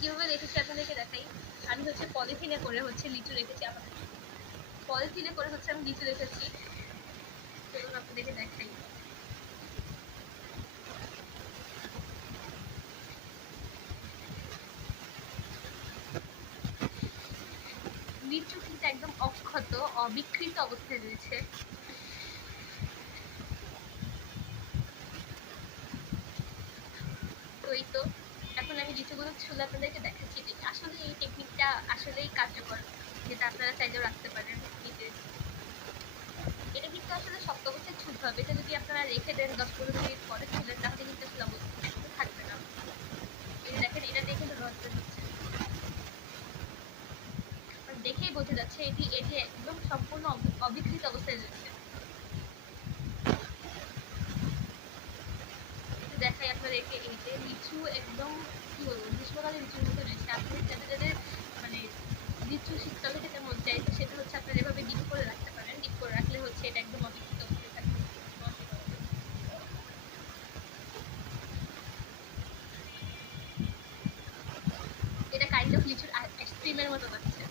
কিভাবে রেখেছি আপনাদেরকে দেখাই। আমি হচ্ছে পলিথিনে করে হচ্ছে লিচু রেখেছি, আমাদের পলিথিনে করে হচ্ছে আমি লিচু রেখেছি। চলুন আপনাদেরকে দেখাই। লিচু কিন্তু একদম অক্ষত অবিকৃত অবস্থায় রয়েছে। তো এই তো এখন আমি লিচুগুলো ছুলে আপনাদেরকে দেখাচ্ছি যে আসলে এই টেকনিকটা আসলেই কার্যকর, যেটা আপনারা চাইলেও রাখতে পারেন নিজে। এটা কিন্তু আসলে শক্ত অবস্থায় ছুলতে হবে। এটা যদি আপনারা রেখে দেন 10-15 মিনিট পরে ছুলেন তাহলে কিন্তু আসলে অবস্থা থাকবে না। এই যে দেখেন এটা দিয়ে কিন্তু রস বের হচ্ছে, মানে দেখেই বোঝা যাচ্ছে এটি এটি একদম সম্পূর্ণ অবিকৃত অবস্থায় রয়েছে। একটু দেখাই আপনাদেরকে, এই যে লিচু একদম কি বলবো গ্রীষ্মকালে লিচুর মতো রয়েছে। আপনাদের যাদের যাদের মানে লিচু শীতকালে খেতে মন চাইছে সেটা হচ্ছে আপনারা এভাবে ডিপ করে রাখতে পারেন। ডিপ করে রাখলে হচ্ছে এটা একদম অবিকৃত অবস্থায় থাকবে। এটা কাইন্ড অফ লিচুর আইসক্রিমের মতো লাগছে।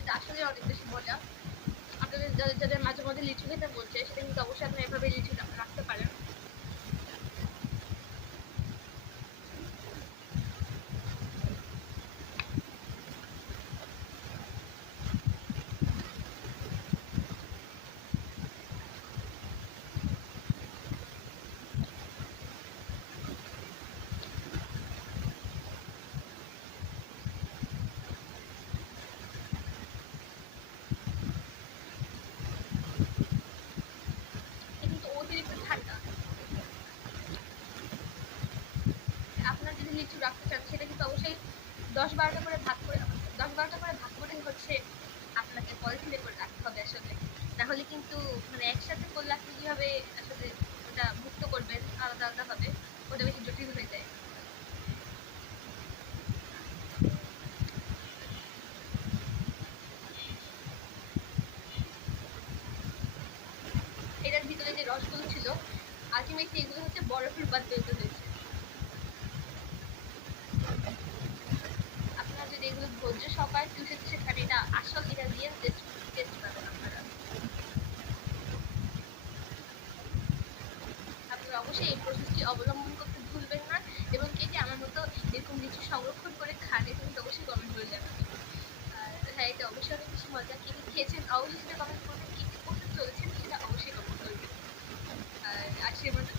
এটা আসলে অনেক বেশি মজা। আপনাদের যাদের যাদের মাঝে মধ্যে লিচু খেতে মন চায় সেটা কিন্তু অবশ্যই আপনারা এভাবে লিচু রাখতে পারেন। এটা কিন্তু অতিরিক্ত ঠান্ডা। আপনারা যদি লিচু রাখতে চান সেটা কিন্তু অবশ্যই 10-12টা করে ভাগ করে 10-12টা করে ভাগ করে হচ্ছে আপনাকে পলিথিনে করে রাখতে হবে আসলে। নাহলে কিন্তু মানে একসাথে করলে আপনি কিভাবে আসলে ওটা মুক্ত করবেন আলাদা আলাদা ভাবে, ওটা বেশি জটিল হয়ে যায়। এটার ভিতরে যে রসগুলো ছিল আলটিমেটলি এগুলো হচ্ছে বরফে রূপান্তরিত হয়েছে। আপনারা যদি এগুলো ধৈর্য সহকারে চুষে চুষে খান এটা আসল এটা রিয়েল টেস্ট টেস্ট পাবেন আপনারা। আপনারা অবশ্যই এই প্রসেসটি অবলম্বন করতে ভুলবেন না, এবং কে কে আমার মতো এরকম লিচু সংরক্ষণ করে খান এটা কিন্তু অবশ্যই কমেন্ট করে জানাবেন। আর হ্যাঁ, এটা অবশ্যই অনেক বেশি মজা। কে কে খেয়েছেন অবশ্যই সেটা কমেন্ট করবেন, কে কে করতে চলেছেন সেটা অবশ্যই কমেন্ট করবেন। আর আজকের মতো